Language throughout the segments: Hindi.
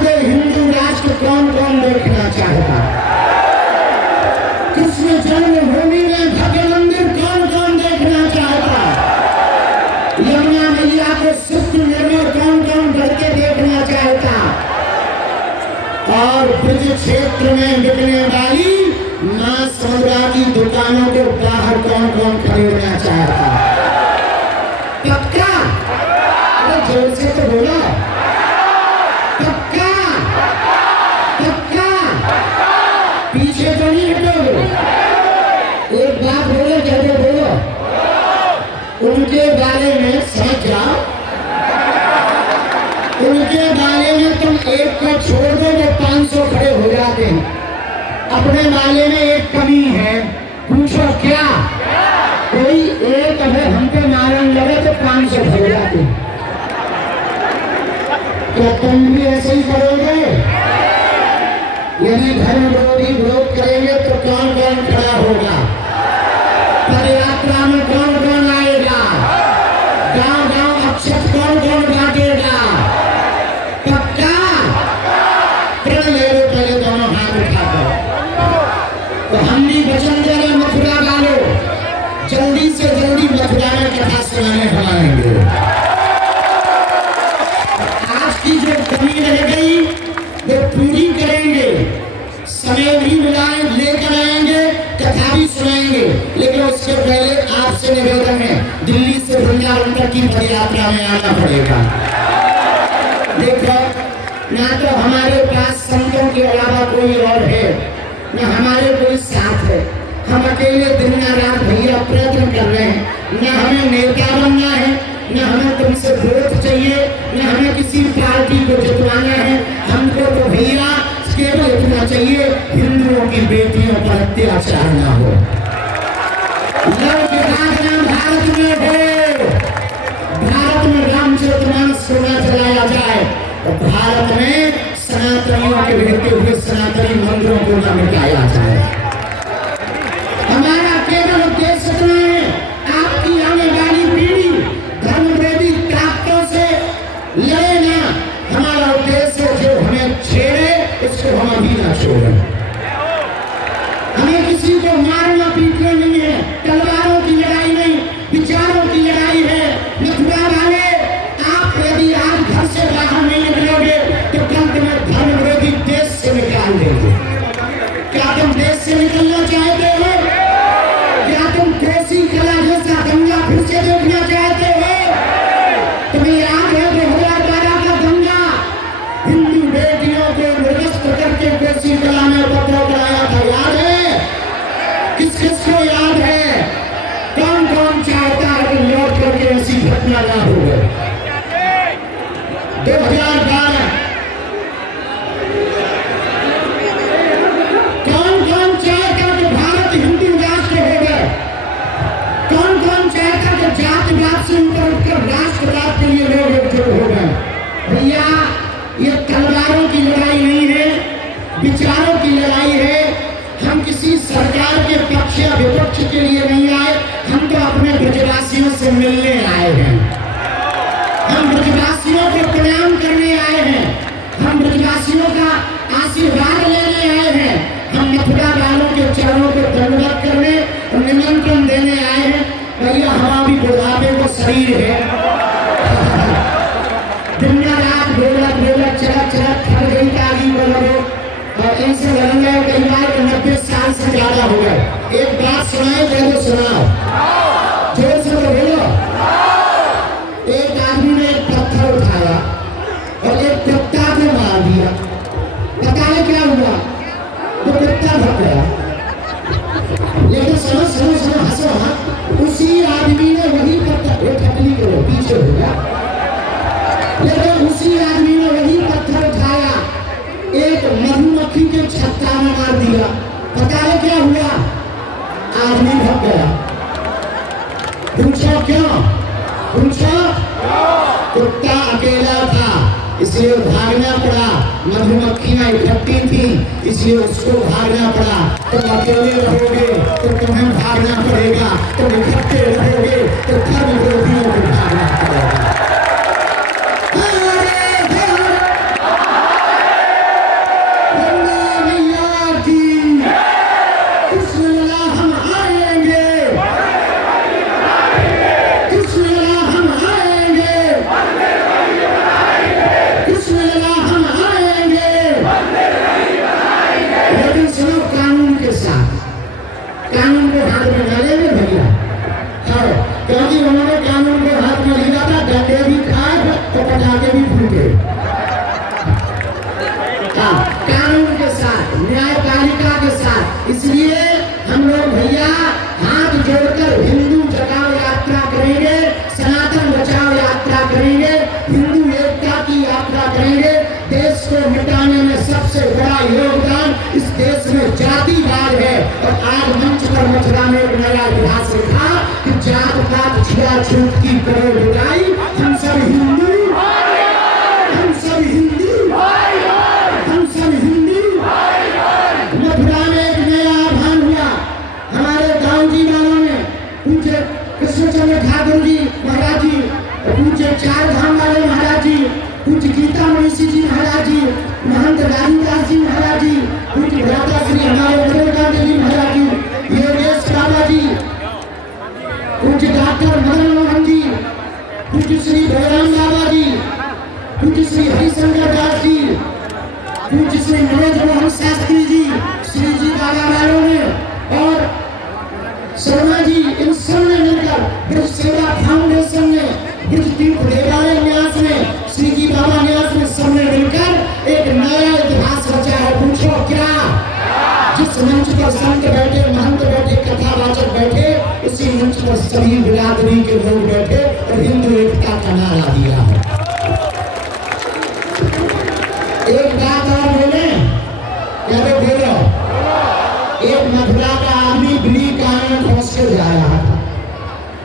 को हिंदू राष्ट्र कौन कौन देखना चाहता? कृष्ण जन्मभूमि में भव्य मंदिर कौन कौन देखना चाहता? यमुना मैया को शुद्ध निर्मल कौन कौन करके देखना चाहता? और ब्रज क्षेत्र में बिकने वाली मां सौदा की दुकानों के बाहर कौन कौन खरीदना चाहता? पक्का? अरे जोर से तो बोलो। पक्का? पक्का? पीछे तो नहीं हटोगे? एक बात बोलो, जल्दी बोलो। उनके बारे में समझ जाओ। उनके बारे में तुम एक को छोड़ दो तो 500 खड़े हो जाते हैं। अपने बारे में एक कमी है, पूछो क्या? कोई एक अगर हमको मारने लगे तो 500 हो जाते हैं। क्या तुम भी ऐसे ही करोगे? यदि धर्म विरोधी विरोध करेंगे तो कौन कौन खड़ा होगा? पदयात्रा में कौन कौन आएगा? गांव गांव अक्षत कौन कौन बांटेगा? पक्का? प्रण ले लो पहले दोनों हाथ उठाकर। तो हम भी वचन दे रहे, मथुरा वालों, जल्दी से जल्दी मथुरा में कथा सुनाने हम आएंगे। आज की जो कमी रह गई वो पूरी करेंगे। समय भी मिलाए लेकर आएंगे, कथा भी सुनाएंगे। लेकिन उससे पहले आपसे निवेदन है, दिल्ली से वृंदावन तक की पदयात्रा में आना पड़ेगा। देखो, ना तो हमारे पास संतों के अलावा कोई और है, न हमारे कोई साथ है। हम अकेले दिन रात भैया प्रयत्न कर रहे हैं। न हमें नेता बनना है, न हमें तुमसे वोट चाहिए, न हमें किसी पार्टी को जितवाना है। हमको तो भैया केवल इतना चाहिए, हिंदुओं की बेटियों पर अत्याचार न हो। भारत में हो, भारत में रामचरितमानस सुना चलाया जाए तो भारत में सनातनियों के बिगड़ते हुए सनातनी मंदिरों को न मिटाया जाए। हमारा केवल उद्देश्य इतना है, आपकी आने वाली पीढ़ी धर्मवेदी ताकतों से लड़े ना। हमारा उद्देश्य जो हमें छेड़े उसको हम अभी ना छोड़ें। हमें किसी को मारना पीटना नहीं है, तलवारों की लड़ाई नहीं, विचारों की लड़ाई है। मथुरा वाले, आप यदि आज घर से बाहर नहीं निकलोगे तो कल तुम्हें धर्म विरोधी देश से निकाल देंगे। क्या तुम देश से निकलना चाहते हो? क्या तुम कोसी कला जैसा दंगा फिर से देखना चाहते हो? तुम्हें याद है 2012 का दंगा, हिंदू बेटियों को निरस्त करके कोसी कला में उपद्रव कराया था, याद है? किस किस को याद है? कौन कौन चाहता है कि लौट करके ऐसी घटना ना हो? 2012 कौन कौन चाहता कि भारत हिंदू राष्ट्र हो गए? कौन कौन चाहता कि जातिवाद से ऊपर उठकर राष्ट्रवाद के लिए लोग एकजुट हो गए? भैया, ये तलवारों की लड़ाई नहीं है, विचारों की लड़ाई है। हम किसी सरकार के पक्ष या विपक्ष के लिए नहीं आए, हम तो अपने ब्रजवासियों से मिलने आए हैं। हम ब्रजवासियों को प्रणाम करने आए हैं, हम ब्रजवासियों का आशीर्वाद लेने आए हैं। हम मथुरा वालों के चरणों को दंडवत करने और निमंत्रण देने आए हैं। भैया, हमारा भी बुढ़ापे को शरीर है, दिन रात बोलत बोलत चलत चलत थक गई ताली बोलो, और इनसे लड़ने कई बार 90 साल से ज्यादा हो गए। एक बात सुनाए, जरूर सुनाओ, जोर से तो बोलो। एक आदमी ने एक पत्थर उठाया और एक कुत्ता को मार दिया। पता है क्या हुआ? तो कुत्ता भग गया। लेकिन समझ समझ समझ हंसो, हाँ, उसी आदमी ने वही पत्थर, वो टकली करो पीछे हो गया, लेकिन उसी आदमी ने वही पत्थर उठाया, एक मधुमक्खी के छत्ता में मार दिया। पता है क्या हुआ? आदमी भग गया। पूछो क्यों? पूछो। कुत्ता अकेला था इसलिए भागना पड़ा, मधुमक्खियां इकट्ठी थी इसलिए उसको भागना पड़ा। तुम अकेले रहोगे तो तुम्हें भागना पड़ेगा, तुम इकट्ठे रहोगे तो धर्म विरोधियों को भागना पड़ेगा। योगदान इस देश में जातिवाद है। और आज मंच पर मथुरा में एक नया इतिहास लिखा कि जात पात छुआछूत की करो बुराई, हम सब हिंदू, हम सब हिंदू, हम सब हिंदू। मथुरा में एक नया आह्वान हुआ हमारे गाँव जी वालों में, पूज्य कृष्णचंद्र ठाकुर जी महाराज जी, पूज्य चार धाम वाले महाराज जी, पूज्य गीता मनीषी जी महाराज जी, महंत राजदास जी महाराज जी, पूज्य भ्राता श्री हमारे इंदिरा जी महाराज जी, योगेश बाबा जी, पूज्य डॉक्टर मदन मोहन जी, पूज्य श्री भगवान बाबा जी, पूज्य श्री हरिशंकर दास जी, पूज्य श्री मनोज मोहन शास्त्री जी, श्री जी बाबा वालों ने और शर्मा जी, इन सब ने मिलकर ब्रज सेवा फाउंडेशन ने, ब्रज तीर्थ देवालय न्यास में, श्री जी बाबा न्यास में सबने मिलकर एक नया इतिहास रचा है। पूछो क्या? जिस मंच पर संत बैठे, महंत बैठे, कथावाचक बैठे, उसी मंच पर सभी बिरादरी के लोग बैठे और हिंदू एकता का नारा दिया है। एक बात और बोले, क्या बोलो? एक मथुरा का आदमी बीड़ी कान में खोस के जा रहा था।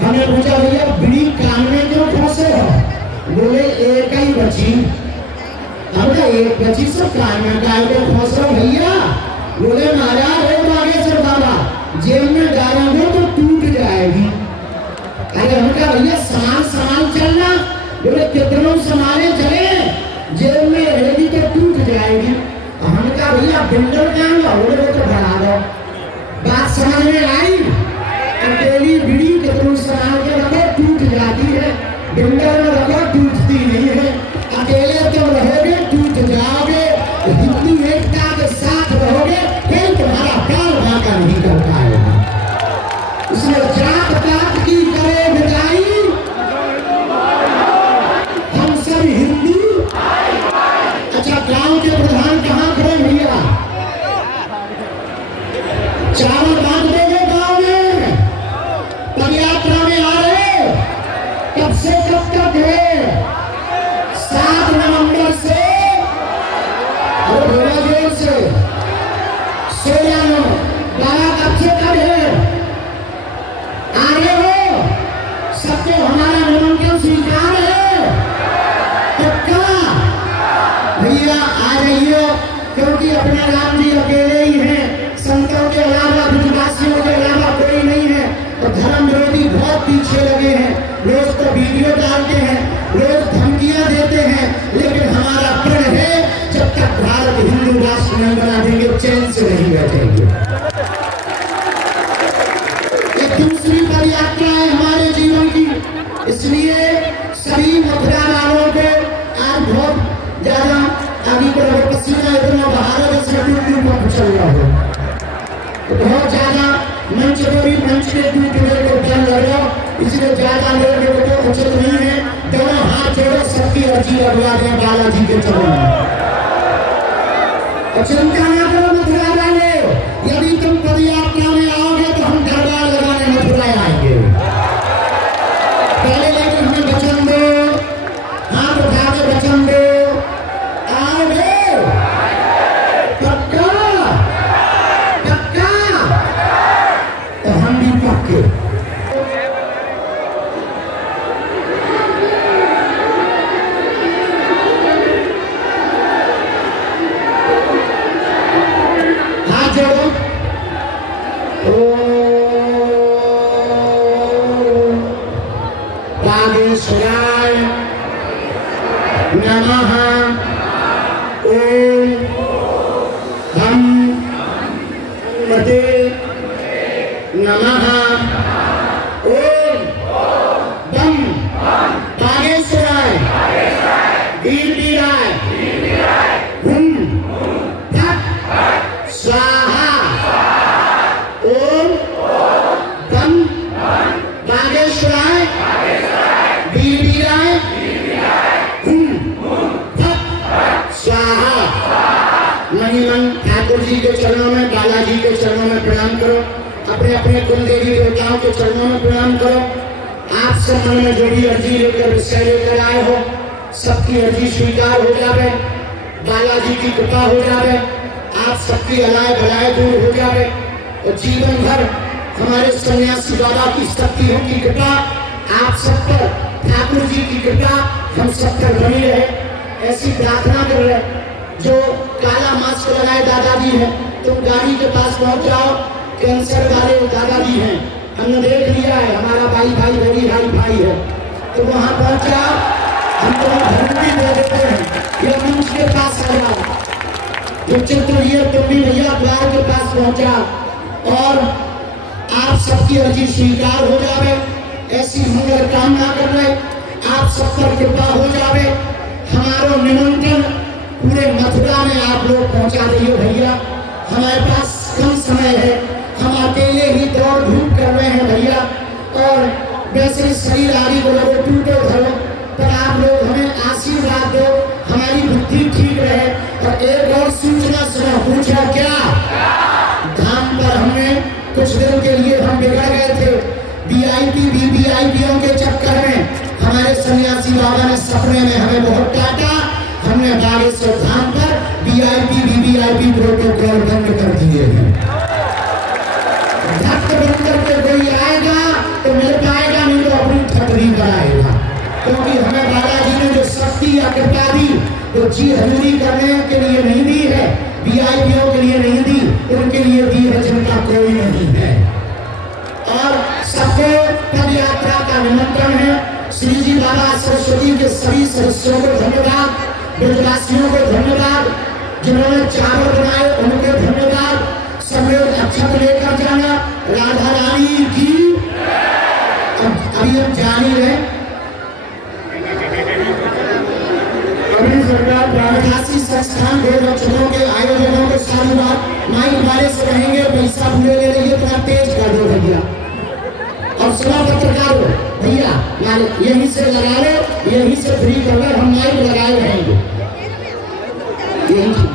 हमने पूछा भैया बीड़ी कान में क्यों खोसे हो? बोले एक ही बची। हमने एक बची सब कान में डाल के खोस रहा भैया। बोले महाराज एक बागेश्वर बाबा जेब में डालेंगे तो टूट जाएगी। अरे हमका भैया सामान सामान चलना। बोले कितनों समाने चले, जेब में रहेगी तो टूट जाएगी। हमका भैया बिल्डर क्या बोले वो तो बढ़ा दो। बात समझ में आई? अकेली बीड़ी कितनों सामान के रखो टूट जाती है, बिल्डर में रखो टूटती नहीं है। अकेले तुम रहोगे टूट जाओगे, हिंदू एकता के साथ रहोगे कोई तुम्हारा प्यार वादा नहीं कर पाएगा। इसलिए जात पात की करे विदाई, हम सब हिंदू। अच्छा गांव के प्रधान कहाँ खड़े भैया? चावल बांट देंगे गांव में, पदयात्रा में आ रहे कब से कब तक है? 7 नवंबर से और जोर से 16 बाबा कब से कब है? आ रहे हो? सबको हमारा निमंत्रण स्वीकार है? पक्का भैया आ रहिए, क्योंकि अपने राम जी अकेले ही हैं, संतों के अलावा विश्वासियों के अलावा कोई नहीं है। और धर्म विरोधी बहुत पीछे लगे हैं, रोज तो वीडियो डालते हैं, रोज धमकियां देते हैं, लेकिन हमारा प्रण है जब तक भारत हिंदू राष्ट्र नहीं बना देंगे चैन से नहीं बैठेंगे। एक दूसरी पदयात्रा है हमारे जीवन की, इसलिए सभी मथुरा वालों को आज बहुत ज्यादा आगे को पसीना इतना बहार है चल रहा हो, तो बहुत ज्यादा मंच को भी मंच के टूटने को डर लग रहा, इसलिए ज्यादा लोगों को उचित नहीं है। दोनों हाथ जोड़ो, सबकी अर्जी लगवा दें बालाजी के चरणों में। और चिंता न करो मथुरा वाले, यदि तुम पदयात्रा में आओगे तो हम दरबार लगाने मथुरा आएंगे। पहले लेकिन हमें वचन दो, हाथ उठा के वचन दो, आओगे? पक्का? पक्का? तो हम भी पक्के। हाथ जोड़ो। बागेश्वराय नमः। ओम हम पते नमः। ओम बम बागेश्वराय वीराय हुम फट स्वाहा। ओम बम बागेश्वराय वीराय हुम फट स्वाहा। महिमन ठाकुर जी के चरणों में, बालाजी के चरणों में प्रणाम करो, अपने अपने कुल देवी देवताओं के चरणों में प्रणाम करो। आप सब मन में जो भी अर्जी लेकर विषय लेकर आए हो, सबकी अर्जी स्वीकार हो जावे, बालाजी की कृपा हो जावे। आप सबकी अलाय बलाय दूर हो जाए और जीवन भर हमारे सन्यासी बाबा की शक्तियों की कृपा आप सब पर, ठाकुर जी की कृपा हम सब पर बनी रहे। ऐसी प्रार्थना कर रहे। जो काला मास्क लगाए दादाजी हैं, तुम गाड़ी के पास पहुंच जाओ। कैंसर वाले दादाजी हैं, हमने देख लिया है, हमारा भाई बड़ी भाई है, तो वहां पहुंच जाओ, हम तुम्हें धमकी दे देते हैं, ये मंच के पास आ जाओ। तुम भी भैया द्वार के पास पहुंचा और आप सबकी अर्जी स्वीकार हो जावे। ऐसी मंगल कामना कर रहे, आप सब पर कृपा हो जावे। हमारो निमंत्रण पूरे मथुरा में आप लोग पहुंचा दिए भैया। हमारे पास कम समय है, हम अकेले ही दौड़ धूप कर रहे हैं भैया। और वैसे शरीर आदि को लोगों टूटे धरो, पर आप लोग हमें आशीर्वाद दो, हमारी बुद्धि ठीक रहे। और एक और सूचना सुना, पूछा क्या? धाम पर हमने कुछ दिन के लिए हम बिगड़ गए थे वीवीआईपीओ के चक्कर में। हमारे सन्यासी बाबा ने सपने में हमें बहुत डांटा। हमने बागेश्वर धाम पर वीवीआईपी प्रोटोकॉल बंद कर दिए हैं। भक्त बनकर के कोई आएगा तो मिल पाएगा, नहीं तो अपनी ठटरी कराएगा। क्योंकि हमें बालाजी ने जो शक्ति या कृपा दी तो जी हजूरी करने के लिए नहीं दी है, वीआईपीओ के लिए नहीं दी, उनके लिए दी है जिनका कोई नहीं है। और सबको पद यात्रा का निमंत्रण है। श्री जी बाबा सरस्वती के सभी सदस्यों को धन्यवाद, ब्रजवासियों को धन्यवाद, जिन्होंने चावल बनाए उनको धन्यवाद। सब लोग अक्षत लेकर जाना। राधा रानी की अभी हम जान ही रहे। अभी सरकार प्राणघासी संस्थान गोरक्षकों के आयोजकों को सारी बात माइक वाले से कहेंगे, पैसा पूरे ले रही थोड़ा तेज कर दो भैया। और सुना पत्रकार भैया यहीं से लगा लो, यहीं से फ्री कर लो, हम माइक लगाए रहेंगे यहीं।